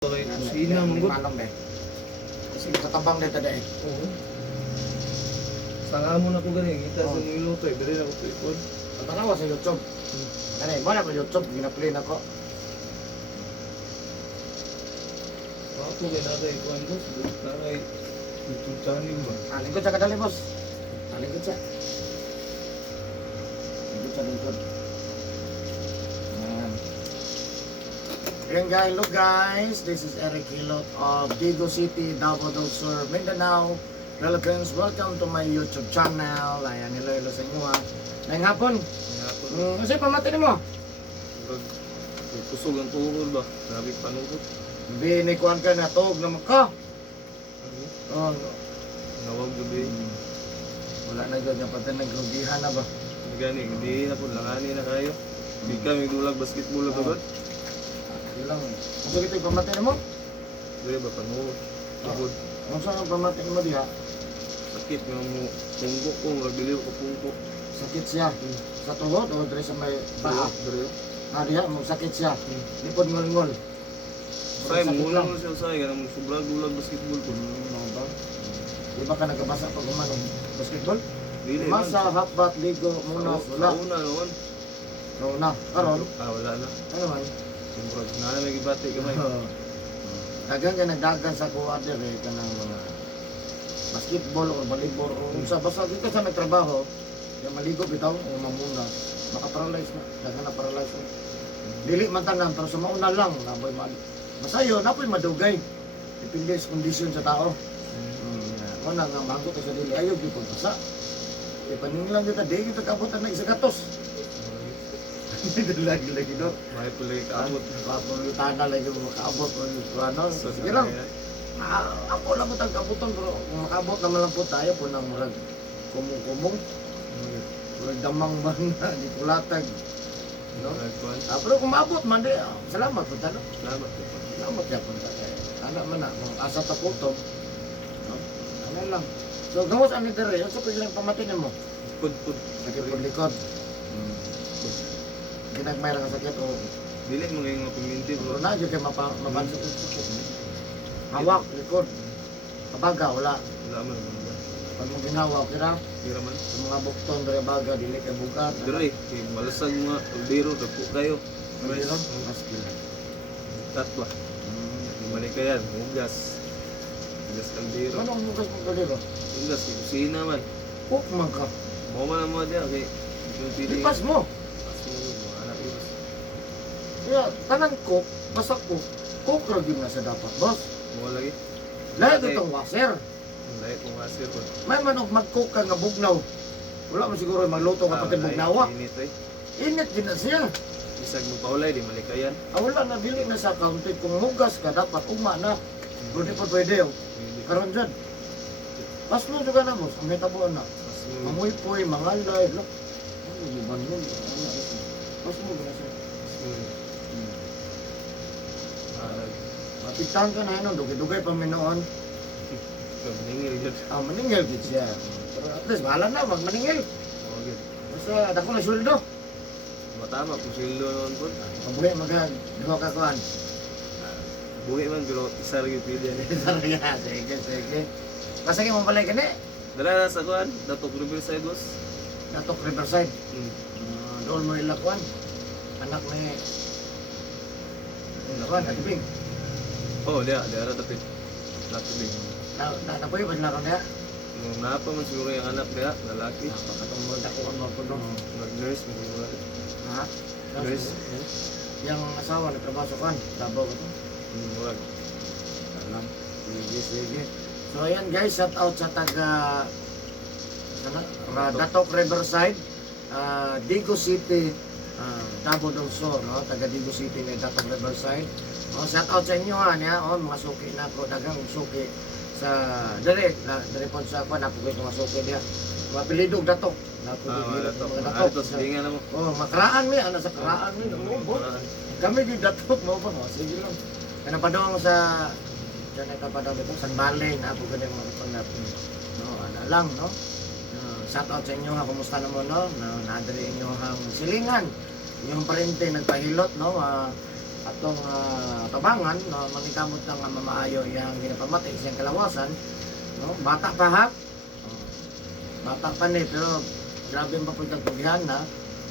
Okay, kusina mong good. Manong deh. Kasi katabang dito deh. Oo. Sanga mo na ko gani, kita sa Oo. mga luto eh, dali na ko tuipon. Tanawa sa YouTube. Ano mo na ko YouTube, gina-play na ko. Ako kay natay ko ang boss, natay YouTube channel ba? Lingkod sa kadali, boss. Lingkod siya. Lingkod sa lingkod. Ayan. Ayan guys, look guys, this is Eric Hilot of Digo City, Davao del Sur, Mindanao, Philippines. Welcome to my YouTube channel. Ayan, hello sa inyo ha. Ngayong hapon, kasi pamatin mo. Kusog ang tuhod ba? Grabe panungkot. Binikuan ka na, tog naman ka. Oh, Nawag gabi. wala na dyan, yung pati nagrugihan na ba? Gani, hindi na po, langani na kayo. Di kami dulag basketball ba ba? Yun lang. Kung ito yung pamatin mo, Dili ba panungkot? Tuhod. kung saan ang pamatin mo diha, Sakit nga mo. Pungko ko, mabiliw ko pungko. sakit siya. Sa tuhod o dre sa may baha. Dili. Diha, mo sakit siya. Lipod ngol-ngol. Say, Sakit muna lang. mo siya say, ganang sobrang dulag basketball ko. Ano ba? Di ba ka nagkabasa pag umanong basketball? Dili man. Masa, half-bat, ligo, muna, wala. Una noon. Nauna. Karon, Wala na. ano man? Sumurag na may gibati kamay. Dagan ka nagdagan sa kuha dire ka ng mga basketball o volleyball o sa basta dito sa may trabaho, yung maligo bitaw o mamuna, maka-paralyze na, dagan na paralyze na. Dili man tanan, pero sa mauna lang, naboy man. Masayo, napoy madugay. Depende sa kondisyon sa tao. Kung nga magot sa dili, ayaw di po basa. Ipaninglang kita, di kita kabutan na isa katos. Lagi-lagi do. May pulay kaabot. Papulitan na lagi mo makaabot o ano. Sige lang. Ako lang po kabuton, pero kung makabot naman lang po tayo po ng murag kumong-kumong. Murag damang man na, di kulatag. No? Pero kung maabot man di, salamat po tayo. Salamat ya po tayo. Anak man na, kung asa taputo. No? Ano lang. So, gawas ani dere, yung supig lang pamatin mo. Pud. Sakit po likod. Ginagmayra ka sakit o Dili mo ngayon mga community pero bro. na dyan kayo mapansin yung sakit. Hawak, likod. Kabaga, wala. Wala man ba. Pag mo ginhawa, kira. Dira man. Yung mga bukton, dari baga, dili kay bugat. Diri, malasag mga uldero dapo kayo. Mas Mas maskil. tatwa. Mali ka yan, ugas. Ugas kaldero. Ano ang bukas mo kaliro? Ugas, kusina man. Cook man ka. Mo man ang mga diya, okay. Yung pili. Lipas mo. Mga anak iwas. Kaya, tanan cook, basta cook. Cook ragin na sa dapat, boss. Mo lagi. Lahat itong washer. Lahat kong asir ko. May manok mag-cook ka nga bugnaw. Wala mo siguro magluto ka pati bugnawa. Init eh. Init din na siya. Isag mo paulay, di malikayan. Wala na, dili na sa counted. Kung hugas ka, dapat uma na. Kung di pa pwede yun. Karon dyan. Pas mo juga na boss, ang may tabuan na. Amoy po'y, mangalay, look. Ano yung ban yun? Pas mo ba na siya? Mapigtahan ka na yun, dugay-dugay pa minoon. Ningil yun. Maningil din siya. Pero at least, bahala na, maningil. Okay. Basta, dako na suldo. Matama, kung sildo noon po. Mabuhi, duha ka kuhan. Buhi man, pero isa rin yung pili yan. Sige. Basta kayo mong balay ka na eh. Dala na sa kuhan, Datok Riverside boss. Datok Riverside. Hmm. Doon mo ila kuhan. Anak ni... Kuhan, Atibing. Oh, dia ada tapi natubig. Napoy ba na ron niya? Nung napa man siguro yung anak dia, lalaki. Pakatong mo, dako ang mga puno. Nag-nurse mo siguro. Ha? Nurse. Yung asawa nagtrabaho sa kuhan. Davao ka to. Murag. Alam. Sige. So ayan guys, shout out sa taga Datok Riverside, Digo City, Davao del Sur, no? Taga Digo City may Datok Riverside. Shout out sa inyo ha, niya, mga suki na ko, dagang suki sa dire po sa kuha, napugay mga suki niya. Mga pilidog Datok. Datok. Mga Datok. Datok. Sabihin na mo. Makaraan mi, ano sa karaan mi, kami di Datok mo ba? Sige lang. Kaya napadong sa dyan ay kapadaw dito, San Balay, na ako ganyan mga kapanapin. No, ano lang, no? Shout out sa inyo ha, kumusta naman, no? Nadali inyo hang silingan. Yung parente nagpahilot, no? atong tabangan no manikamot ng mamaayo yang ginapamatay siyang kalawasan no bata pa ha. Bata pa ni pero grabe ang papunta tugihan na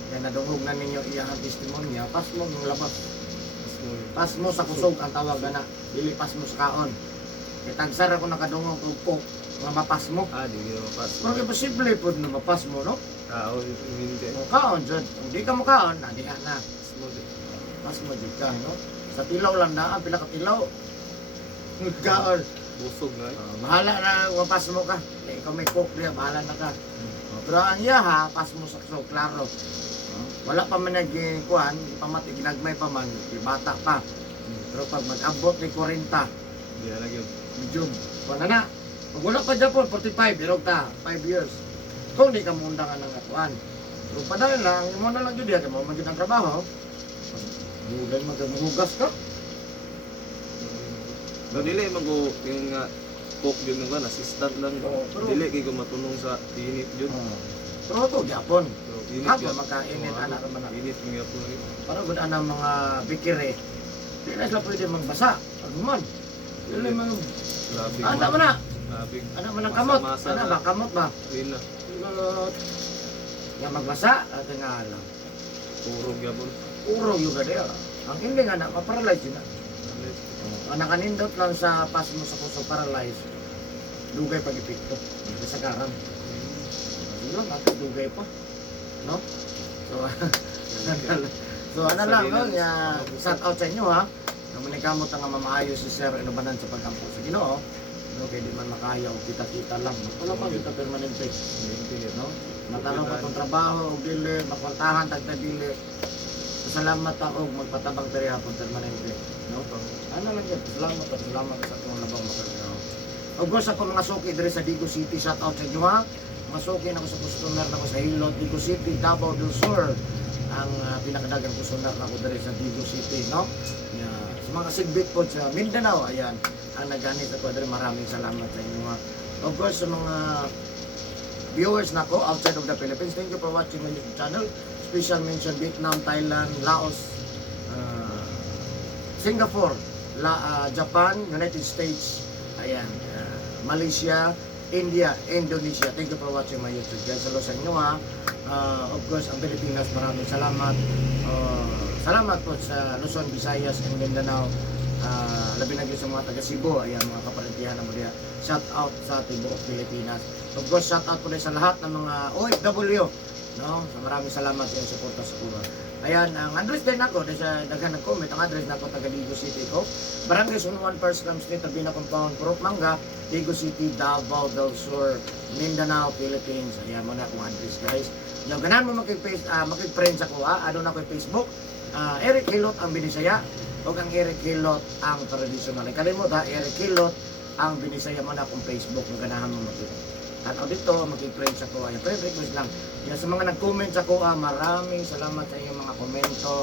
kaya nadungog na ninyo iyang testimonya pas mo yung labas pas mo sa kusog ang tawag na dili pas mo sa kaon kaya tagsara ko nakadungog og nga mapas mo Di ko mapas. pero imposible po na mapas mo no Oo, hindi. kaon jud kung di ka mo kaon diha na mas mo jud ka no sa tilaw lang na ang pila ka tilaw kaon Busog na. bahala na mapas mo ka ikaw may cook diya bahala na ka pero ang iya ha pas mo sa kusog klaro wala pa man nagkuhan pamati ginagmay pa man bata pa pero pag mag-abot ni 40 Di na lagi. medyo wala na pag wala pa dyan po 45 irog ta 5 years kung di ka mo undangan ng atuan pero pa dahil lang mo na lang yun diya kaya mo magiging ang trabaho mulan maghugas ka No, dili mago yung nga cook yun nga assistant lang. Oo, pero- Dili kay ko matunong sa init yun. pero ito gyapon So, init Hapon, yan. magkainit, Oo, anak naman ako. Init yung yapon rin. para gud ang mga bikire di na sila pwede magbasa aguman dili man Grabe. anda mo na Grabe. ano man ang kamot Masa-masa ano na. ba kamot ba Yun na. nga magbasa at nga alam Puro yapon. uro yung gada ang hindi nga na maparalyze yun na ang nakanindot lang sa pas mo sa puso paralyze dugay pag-epekto sa karam yun natin dugay pa no so so ano lang no nga shout out sa inyo ha na manikamot ang mamaayo si Sir Inubanan sa pagkampo sa Ginoo no kay di man makayaw kita-kita lang wala pa kita permanente no matanong pa itong trabaho og dili makwartahan tagta dili salamat ako magpatabang diri hapon permanente no ano lang yan salamat sa atong labang makargaw og sa ako mga suki diri sa Digo City shout out sa inyo ha mga suki na ko sa customer na ko sa Hilot Digo City Davao del Sur ang pinakadagang customer na ko diri sa Digo City no sa mga sigbit po sa Mindanao ayan ang naganit ako diri maraming salamat sa inyo ha of course sa mga viewers nako outside of the Philippines, thank you for watching my YouTube channel. Special mention Vietnam, Thailand, Laos, Singapore, Japan, United States, ayan, Malaysia, India, Indonesia. Thank you for watching my YouTube guys. Hello sa inyo ha. Of course, ang Pilipinas, maraming salamat. Salamat po sa Luzon, Visayas, and Mindanao. Labi na sa mga taga Cebu, ayan mga kaparintihan na mo diya. Shout out sa tibuok Pilipinas. Of course, shout out po rin sa lahat ng mga OFW. No? So, maraming salamat sa iyong suporta sa Cuba. Ayan, ang address din ako, dahil sa daghan nag-comment, ang address na ako taga Digo City ko. Barangay Sunuan First Camp Street, Tabina Compound, Purok Manga, Digo City, Davao del Sur, Mindanao, Philippines. Ayan mo na akong address guys. Yung ganahan mo makipag-friends ako ha, ano na ko yung Facebook. Eric Hilot ang Binisaya. O ang Eric Hilot ang traditional. Kalimot ha, Eric Hilot ang Binisaya mo na akong Facebook. Yung ganahan mo makipag. At dito, mag-friends ako. Ayan, friend request lang. Yan, sa mga nag-comment ako, maraming salamat sa inyong mga komento.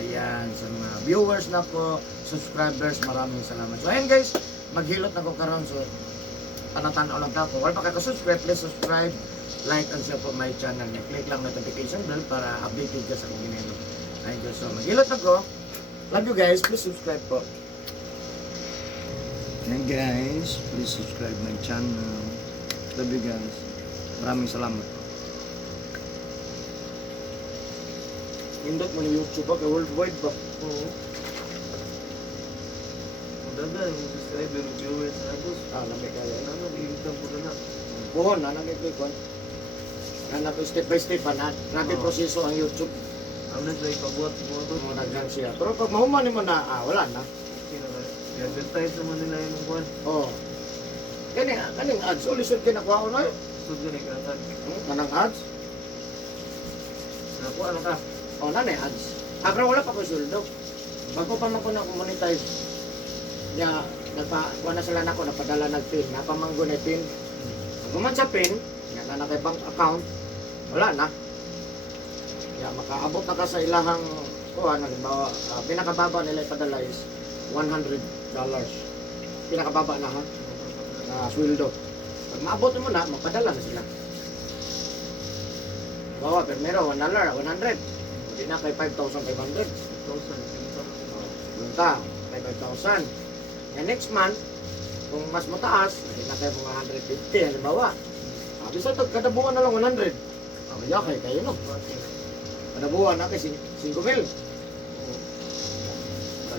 Ayan, sa mga viewers na po, subscribers, maraming salamat. So ayan guys, maghilot na ko karon so tanatan-tanaw lang ako. Wala pa kayo subscribe, please subscribe, like and share po my channel. Click lang notification bell para updated ka sa kung ginelo. Thank you so much. Hilot ako. Love you guys, please subscribe po. And guys, please subscribe my channel. Love you guys. Maraming salamat. Indot mo ni YouTube ba? Kaya worldwide ba? Oo. Maganda yung subscriber, viewers na boss. Lamig kaya. Ano, iintang po na. Buhon, lamig ko ikon. Anak ko step by step, grabe Oo. proseso ang YouTube. Ang nasa ipabuhat mo ito. Naghan siya. Pero pag mahuman mo na, wala na. I-advertise naman nila yung buwan. Oo. Kaning ads, ulisod kinakuha ko na yun. So, ganun ikatag. Kanang ads. Nakuha na ka. Nanay ads. Pero wala pa ko suldo. Bago pa man ko na monetize. Ya, kuha na sila na ko, napadala nag-pin. Napamanggo na pin. Pag sa pin, nga na kay bank account, wala na. Ya, makaabot na ka sa ilahang, halimbawa, pinakababa nila ipadala is $100. Pinakababa na ha, na sweldo. Pag maabot mo na, magpadala na sila. Bawa, pero meron $1, 100. Hindi na kay 5,500. 1,000. ka, may 5,000. And next month, kung mas mataas, hindi na kayo mga 150, halimbawa. Sabi sa kada buwan na lang 100. Kaya kayo no. Kada buwan na kayo 5,000.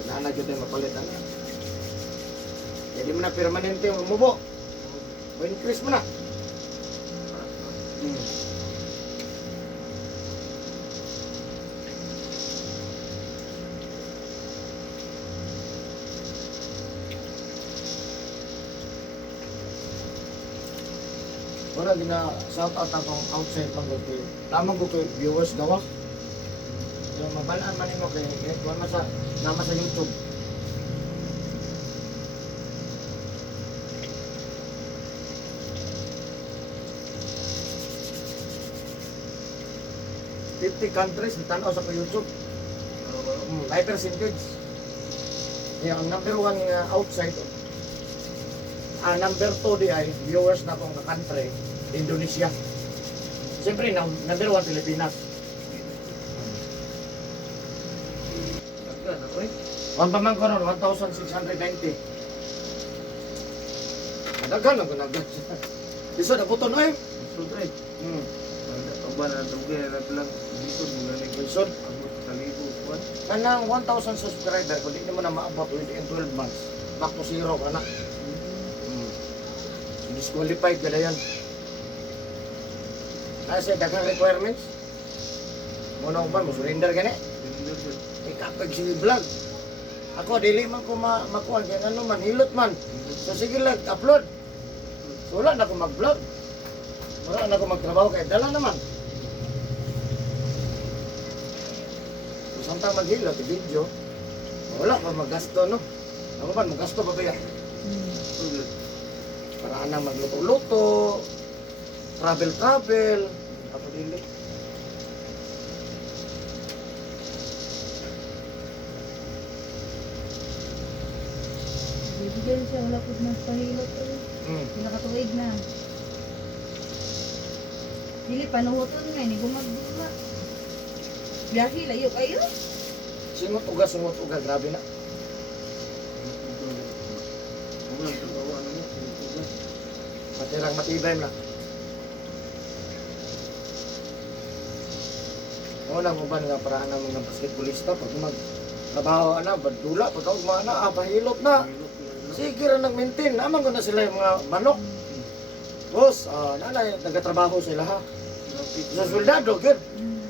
Nana dyan tayo mapalitan na. Jadi mo na permanente yung umubo. O increase mo na. Wala gina shout out akong outside man ko. Tamang ko kay viewers daw. Yung mabalaan man mo kay wala sa nama sa YouTube. Countries tanaw sa YouTube. High percentage. Yung number 1 outside number 2 di ay viewers na kong country, Indonesia. Siyempre, number 1 Pilipinas. One pa man ko ron, 1,690. Nadagan lang ko nagdag. Bisa na buton ay. Sudre. Aba na dugay na lang bisod mo na Bisod. abot sa libo kuan. Kanang 1,000 subscriber, kung di mo na maabot within 12 months, back to zero ka na. Disqualified ka na yan. Kasi dagang requirements. Muna ko ba, surrender ka na. Ikapag sige vlog. Ako, dili man ko makuha. Kaya ano man, hilot man. So sige lang, upload. So wala na ako mag-vlog. Wala na ako magtrabaho kaya dala naman. So samtang maghilot, video, wala pa magasto, no? Ako ba, magasto pa ba yan? Para na magluto-luto, travel-travel, ako dili. Bibigyan siya, wala po mas pahilot. Sila katuig na. Dili, panuhoton nga, hindi gumagdula. Biyahe, layo kayo. Singot uga, grabe na. Matirang matibay na. Una mo ba nga paraan ng mga basketballista pag magtrabaho na, badula, pag kaugma na, pahilot na. Sige rin nag-maintain. Naman ko na sila yung mga manok. Boss, nanay, nagkatrabaho sila ha. Sa soldado, good.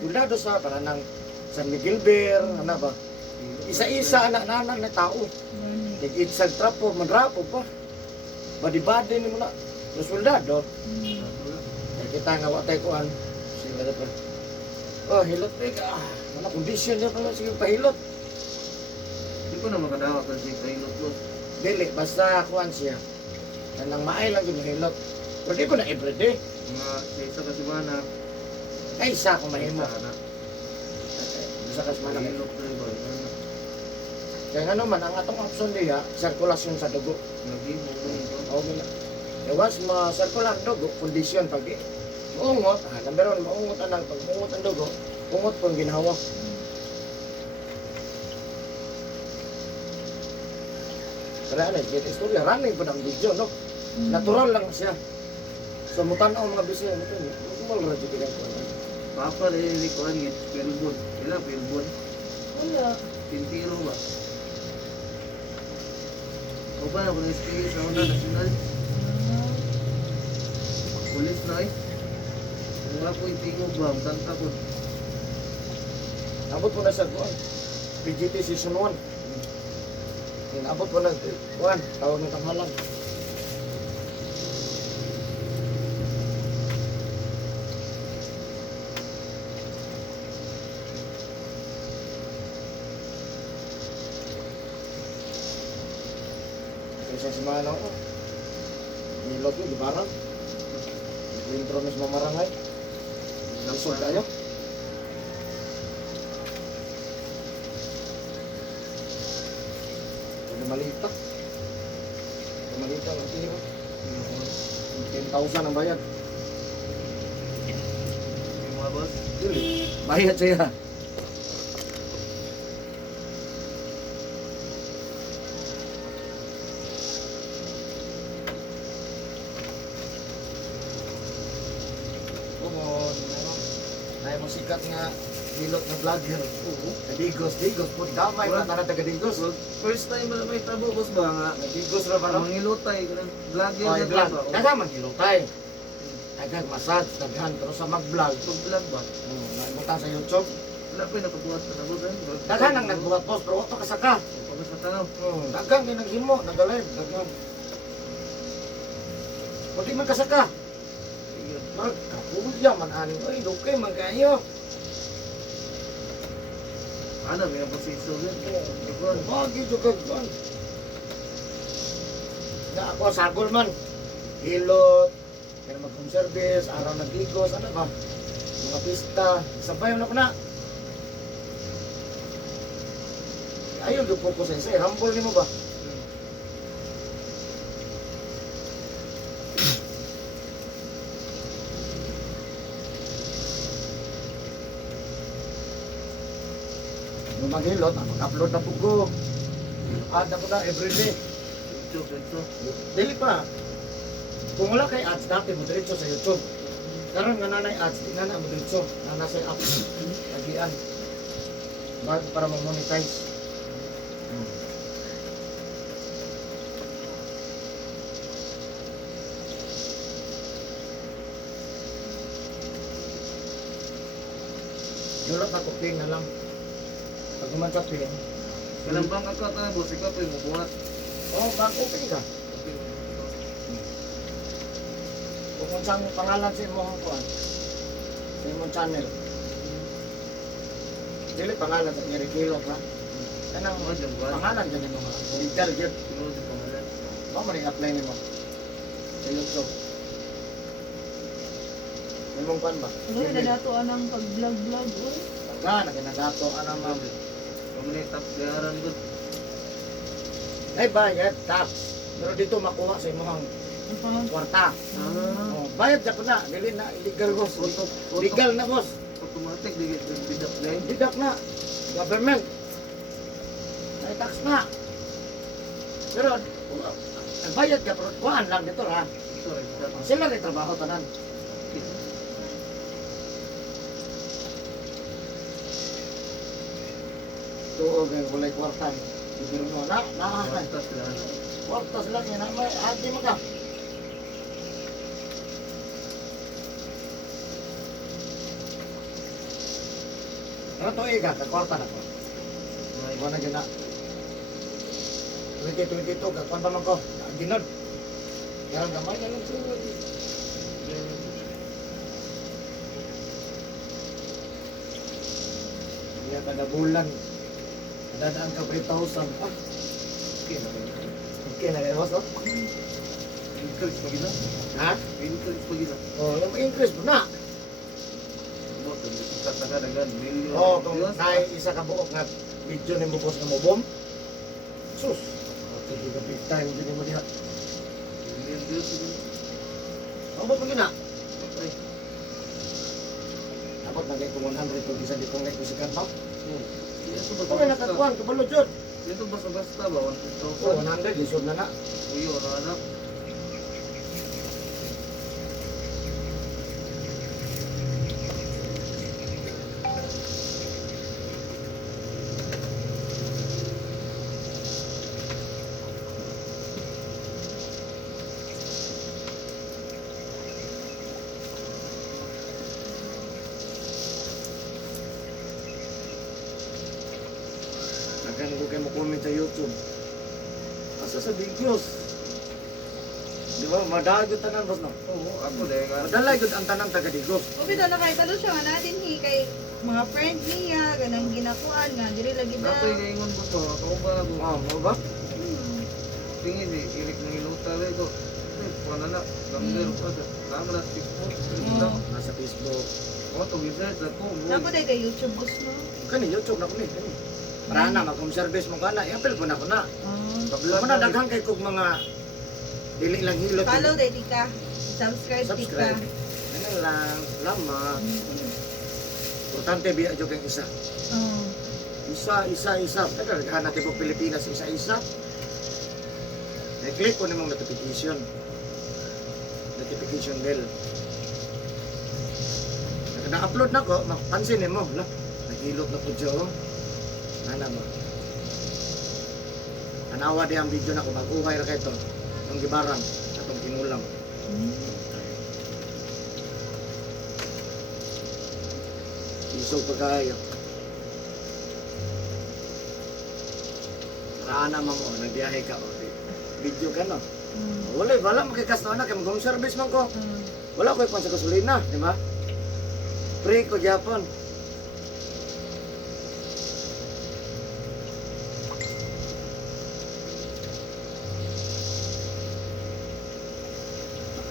Soldado sa parang ng San Miguel Bear, ano ba? Isa-isa anak-anak na tao. Tig-itsag trapo, madrapo pa. Badi-badi ni mo na. Sa soldado. Kaya kita nga watay ko an. Sige na pa. Oh, hilot pa. Mana kondisyon niya pala. Sige, pahilot. Di ko na makadawa kasi kahilot mo. Dili, basta kuhan siya. Nang maay lang yung hilot. Pero di ko na everyday. Mga sa isa kasi mana. Ay, isa akong mahimo. na. Isa kas man ang Kahilot na iba. kaya nga naman, ang atong option niya, sirkulasyon sa dugo. Nagimo mo ito. O, gina. Once ma-circular dugo, kondisyon pag uungot, number 1, maungot ang pag uungot ang dugo, ungot po ang ginawa. Kaya ano, get istorya, running po ng video, no? Natural lang siya. So, mutanaw mga bisyo, ito, normal radyo bilang ko. Papa ni kuan gid pilbon. Ila pilbon. Wala. Tintiro ba? O ba na kung SPA sa una national? Pulis na eh. Kung nga po itingog ba, ang kanta ko. Abot po na sa kuwan. PGT Season 1. Abot po na, kuwan, tawag ng tanghalan. Isang semana ko. Nilot yun, di barang. Intro mis mamarangay. Nasod tayo. Malita. Malita ang tiro. 10,000 ang bayad. Yung mga boss. Dili. Bayad siya. mo sikat nga hilot nga vlogger. Oo. Digos po damay Wala. na taga Digos. So, first time ba na may tabo, boss ba nga? Digos ra ba no? Mangilutay, ganun. Vlogger Ay na vlog. ba? Daga man hilotay. Daga massage daghan pero sa mag-vlog. Pag-vlog ba? Nagbutan sa YouTube. Wala pa yung nakabuhat na boss. Daghan ang nagbuhat post pero wa pa kasaka. Pagkas sa tanaw. Daghang din naghimo, nag-live, daghang. Pwede man kasaka. Sige. Magkapulya man ani. Oy, dukay man kayo. Ano, may napasiso yun. Ikaw. Bagi juga kan. Na ako sagol man. Hilot, kaya mag-home service, araw na Digos, ano ba? Mga pista, sabay mo na. Ayaw lupo ko sa isa, rambol ni mo ba? Nung maghilot, mag-upload na po ko. Add na po na everyday. Ito. Dili pa. Kung wala kay ads, dati mo diretso sa YouTube. Karon nga nanay ads, di na mo diretso. Na nasa app. Lagian. Bago para ma-monetize. Yulat na cooking na lang. Pag naman sa pin, Walang bang account na boss, ikaw pa yung mabuhat. oh, back cooking ka. Kung saan pangalan sa imong kuan, sa imong channel. Dili pangalan sa Erikilo ha. Kanang Mga dyan ba? pangalan dyan mo mga. Legal yun. Sunod yung pangalan. Ba mo apply nimo sa YouTube. Imong kuan ba? Siguro na dato anang pag-vlog-vlog. Uy. Pagka naginagato ana ma'am. Pamili top dayaran doon. Ay bayad tax. Pero dito makuha sa imong Ang pang kwarta. Ah. Oh, bayad ka na, dili na illegal boss. Legal na boss. Automatic, di bidak din. Didak na. Government. Ay tax na. Pero ang bayad ka pero kuhaan lang dito ha. Ito rin. Sila rin trabaho tanan. Tuog ay walay kwarta. Ibiro mo na, Basta sila. kwarta sila niya na may adi mo ka. Ano to iga, kwarta na ko. Iba na gina. 2022, kakuan pa man ko. Ginod. Kaya gamay na lang siya. Kaya kada bulan, dadaan ka 3,000. Ah, Okay na kayo. okay na kayo, boss, no? Increase pa gina. Ha? Increase pa gina. Oh, yung increase mo na. Mo, sikat na ka na gan. Million. Oh, kung Views. naay isa ka buok nga video ni mo boss nga mo bom. Sus. Ito juga big time din mo diha. Million views. Ang ba pagina? Okay. Dapat nagay ko 100 kung isa di kong like sikat no? Ito Kung may nakakuan, kabalo jud. Ito basta-basta ba? Oh, 1,000. 100 lisod na na. Uyo, ano anak? Nagkan ko kay mo comment sa YouTube. Asa sa videos. Di ba? Madagot tanan boss no? Oo, ako dahil nga. Madalay gud ang tanan taga Digos. Ubi daw nakita daw siya nga natin kay mga friend niya, ganang ginakuan nga, diri lagi daw. Nato yung ingon ko to, ako ba ako? Oh, mo ba? Hmm. Tingin eh, ilik ng iluta rin ko. Wala na, gambir pa. Tama na, TikTok. Oo. Nasa Facebook. Ako to, research ako. Napo day kay YouTube gusto no. Kani YouTube na ko ni. Kani. Para na mag-home service mo kana. Apple ko na ko na. Ah. Pablo mo na daghang kay kog mga dili lang hilot. Follow day tika. Subscribe tika. Subscribe. Ano lang, lama. Importante biya jud kang isa. Oh. Isa. Tagal natin po Pilipinas isa. I-click ko namang notification bell. na-upload na ko, mapansin mo, la, nagilot na po siya, oh. Ano mo? Tanawa di ang video na ko, mag-uhay ra kayo ito, yung gibarang, atong kinulam. Isog pa kayo. Rana mo mo, nagbiyahe ka, oh. Video ka, no? Wala makikas na anak, mag-home service man ko. Wala ko ipon sa gasolina, di ba? Free ko Japon.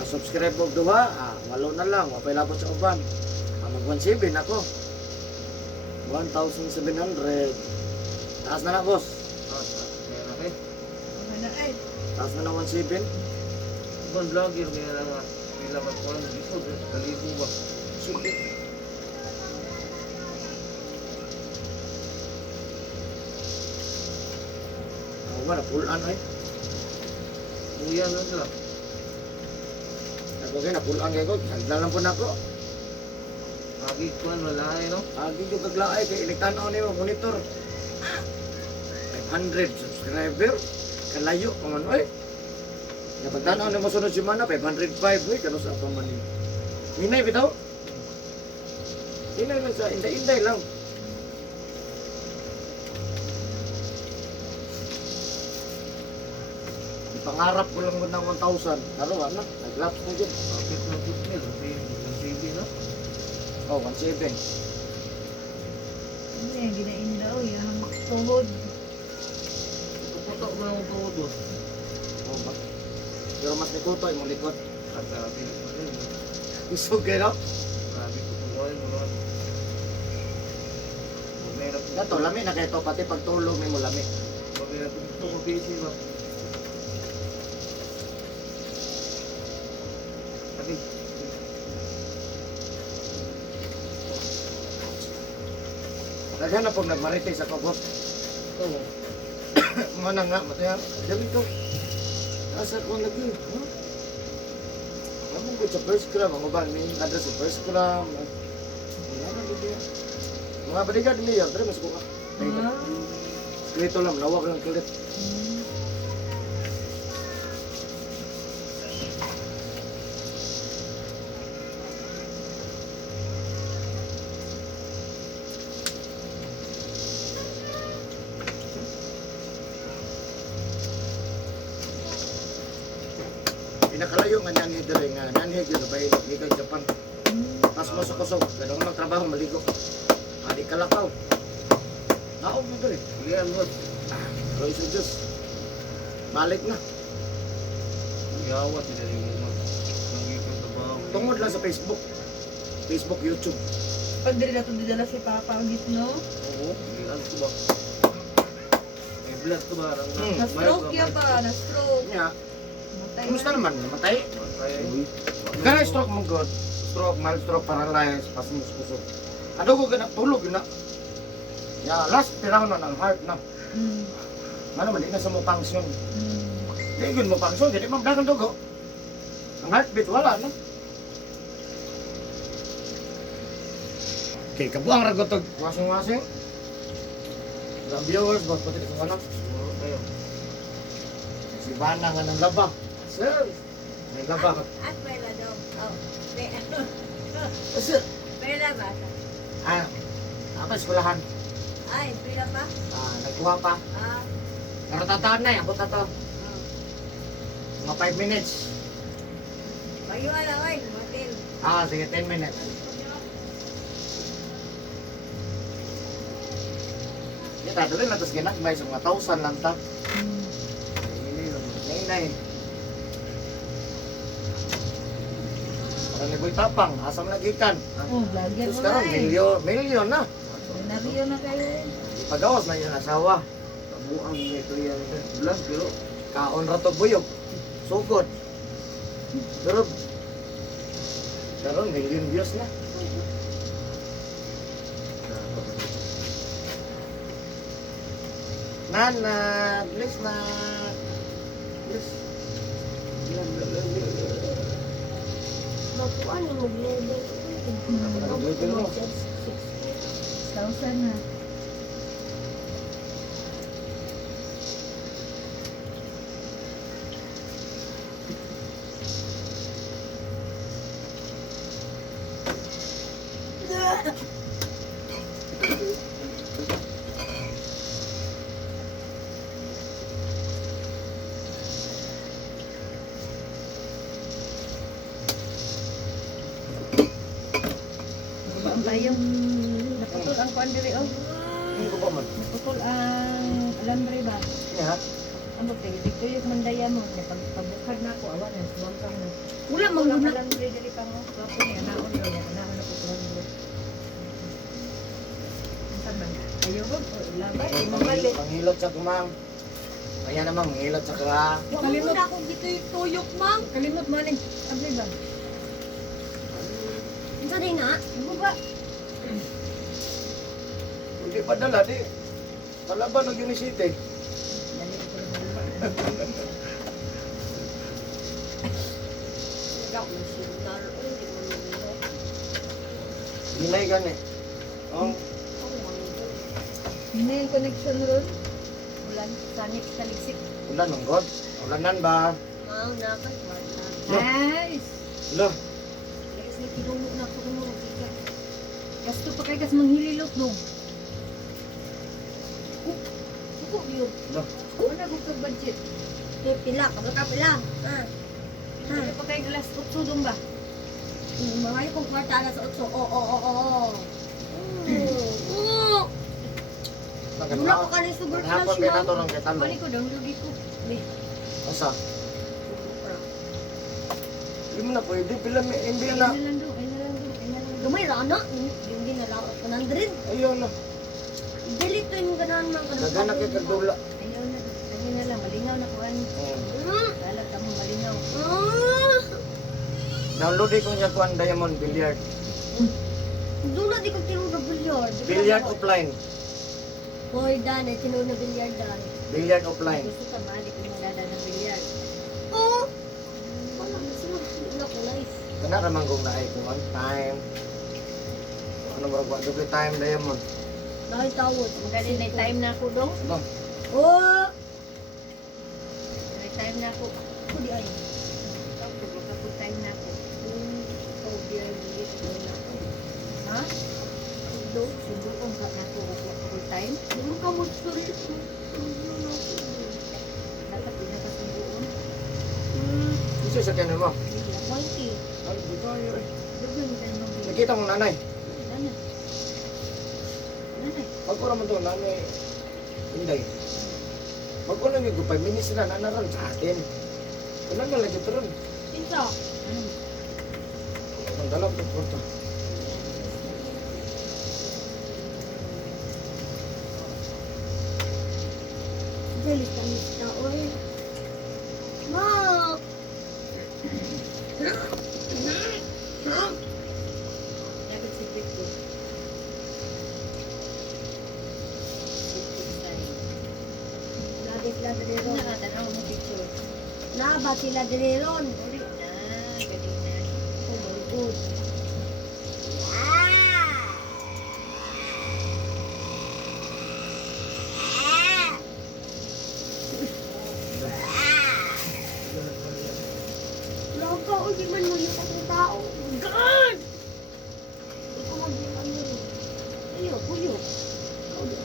Subscribe mo duha, walo na lang, wapay labot sa uban. Mag 1,700 ako. 1,700. Taas na na, boss. Okay. Ano ay? Taas na na 1,700. Ibang vlogger kaya lang nga. Pila ka ko ang lisod. Kalibo ba? Sige. Wala, pulaan ay. Uyan na sila. Ako na pulaan kayo ko. Nagdalan po na ako. Agi ko wala eh no? Agi yung kaglaay kay iliktan ni mo monitor. 500 subscriber. Kalayo pa man oy. Kapag tanaw ni mo sunod si Mana 505 oy kano sa pa man ni. Hinay bitaw. Hinay lang sa inday lang. Pangarap ko lang ng 1,000. Naroon na, nag-lapse na dyan. Bakit na tutmil? Ang TV no? Oh, 1,700. Ano yan, ginain daw, yung tuhod. Putok mo lang ang todo. Oh, ba? Pero mas nikuto yung likod. At sabi ko rin. Gusto kayo, no? Sabi ko po ay mga. Meron po. Dato, lami na kayo to. Pati pagtulog may mo lami. Sabi na ito ko busy ba? Sabi. Daghan na pong nagmarites ako, boss. Oo. Mana nga, mataya. Dami ko. Asa ko lagi, ha? Naman ko sa first gram. Ang ubang may address sa first gram. Wala na dito. Mga bodyguard niya, pero mas kuha. Dito lang, nawag lang kulit. Pinakalayo nga nanay dere nga nanay gyud ba ikaw Japan. Mas masok-usok, kadang lang trabaho maligo. Adi kalakaw. Naog mo dere. Lian mo. Roy Diyos. Balik na. Yawa tinali mo man. Nangikong trabaho. Tungod lang sa Facebook. Facebook, YouTube. Pag diri na ito didala si Papa ang gitno. Oo. Lian ko ba? May blood ko ba? Na-stroke ya ba? Na-stroke. Nya, Matay kumusta na. naman? Namatay? Kaya Gana stroke mo god. Stroke, mild stroke, paralyzed, pasimos kusog. Ano ko gana tulog na. Ya, last tiraw na ng heart na. Ano man, di na sa mo function. Di yun mo function, di mo dagang dugo. Ang heartbeat, wala na. Okay, kabuang ragot to wasing-wasing. The viewers, bag pati itong anak. kayo. Si Bana nga ng laba. Sir, may laba. At pera daw. Oh, Sir, pera ba? apa eskwelahan? Ay, pera pa? Nagkuha pa. Ah, Naratataan na, abot na to. Mga 5 minutes. bayo ala oy, motel. Sige, 10 minutes. Kita dali na tapos ginagmay sa mga 1,000 lang ta. Nay. Para ni Boy Tapang, asam nagikan. Oh, vlogger Terus mo karon na eh. milyon na. Nariyo na kayo eh. Pagawas na yung asawa. Kabuang ito yan. Blood pero Kaon ra to buyog. Sugod. Pero karon million views na. Nana, please na. Please. Mapuan mo level. Pero no. 6,000 na. Ang bayong. Naputol ang kuan diri oh. Hindi ko pa man. Naputol ang alambre ba? Nga. Ang bagay, dito yung mandaya mo. Pagbukhad na ako, awan na, suwang kang na. Wala Ang manguna. alambre diri pa mo. Wapo niya, naon daw niya. Naon ako ko alambre. Ang saban. Ayaw ba? O, labay. Mamali. Panghilot sa kumang. Ayan naman, manghilot sa ka. Wala akong dito yung tuyok, mang. Kalimot mo ning. Alambre ba? Ito din na. Ano ba? Hindi pa dala, di. Kalaban ng Unisite. Dali ko lang ba? Ikaw, may signal. Uy, hindi mo nilo. Hinay gani. Oh, Ako, manilo. Hindi yung connection ron. Ulan. Sanik, taligsik. ulan ng God. Ulanan ba? Mang, nakay. Wala. Nice! Lo, Guys, may kinunod na ako ng mga bigat. Gasto pa kay kas manghililot dong. Suko, yun. Wala ko ka budget. Pila, kabla ka pila. Ha? Ha? Wala pa kay alas 8 dong ba? Mga yung kong kwarta na sa otso. Oo. Oo. Wala ko kanil super Hapon flash, kay mang. nato ng ketalo. Balik ko dong lugi ko. Asa? Hindi mo na pwede. Pila may imbil na. Ay na lang dong. Gamay rana. Yung din na lang ako nandrin. Ayun na. Delete to yung ganahan mang kanang Daga na kay kagdula. Ayaw na. Ayaw na lang. Malingaw na ko an. Kalag ka mo malingaw. Download ko niya kuan Diamond Billiard. Doon na di ko tinong na bilyard. Billiard offline. Hoy, Dan, ay tinong na bilyard, Dan. Billiard offline. Gusto ka ma. Di ko magdada ng bilyar. Oo. Wala na sila. Hindi na ko life. Kana ra man kung naay kuan time. Ano ba ba double time Diamond? Dahil tawad. Magaling na time na ako dong. Ano? Oo. May time na ako. Ako di ay. Kapag time na ako. Oh, beer, beer, beer na ako. Ha? Sudo. Subukan ka na ako. Kapag time. Hindi mo ka mag-story. Dapat din nakasubuon. Isa sa kanan mo. Monkey. Ano di tayo eh. Doon mo tayo mag-bilyar. Nakita mo nanay. Ano? Nanay. Pag ko naman to nanay. Inday. Pag ko nang yung 5 minutes na nanaran sa atin. Kailan na lagi ito ron. Pinsa. Ano? Ang dalam ng porta. Dalit ka nista, oy. Ma! Dapat secret ko. Lagi sila daliron. Nakatanaw mo picture. Naba sila daliron. Uli na. Galing na. Oh my God. Loka, o di man mo yung akong tao. God! Hindi ko mag-yung ano. Puyo, puyo. Oh, di-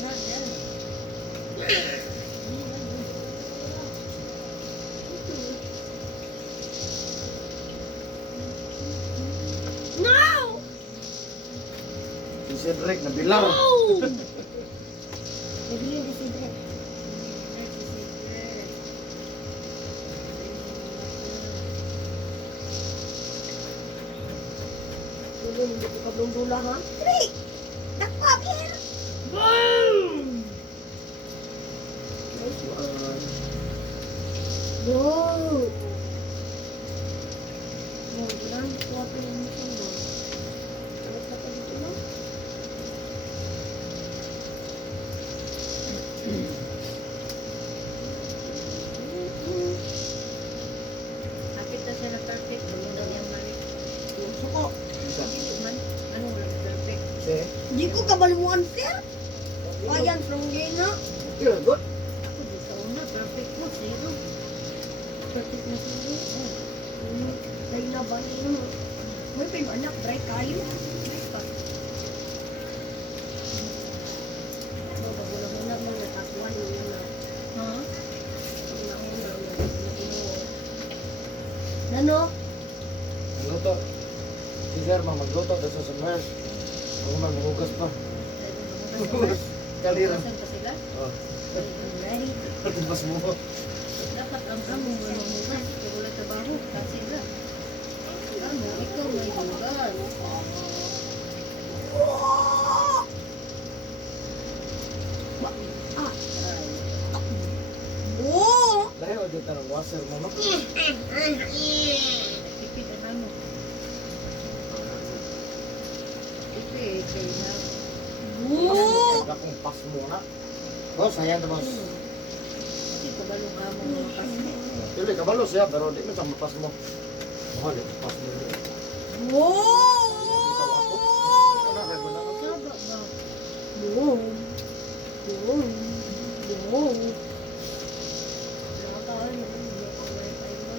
Not yan. No! Si Cedric na bilang. No! Bibili di si Dre. Dulu hindi ko kablong-dula, ha? Dre! Dakpap here! Boom! Nice one. Go! Mo, bilang kuwato yung musundo. Dapat na pa dito lang. Di ko kabaluan, sir. Ayan, from na. Feel good. Ako di sa una, perfect mo, zero. Perfect na zero. Dahil na ba yun? May anak, dry kayo. Dry pa. Bago-una mo natakuan mo na. Ha? Nano? Magluto. Si Sir, magluto. Dito sa sunrise. Ako maghugas pa. Kalira. Saan pa sila? Oh. Ready? Mas mo. Dapat ang amo mo mamugas. Kaya wala trabaho. Kasi sila. Amo, ikaw may hugas. Ah. Oh! Dahil o dito ng washer mo, no? Tipid ang amo. Tipid. Kaya na. Oh! Akong pas mo na. Oh, sayang naman. Kasi kabalong amo mo kasi. Dili, kabalo siya, pero di mo sa mapas mo. Oh, di mapas mo. Oh! Ano, rin mo na ako? Saba ba? Boom. Boom. Boom. Nakakaano, hindi ako wifi mo.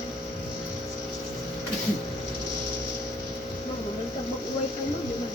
Ma'am, bumalik ka mag-wifi mo, di man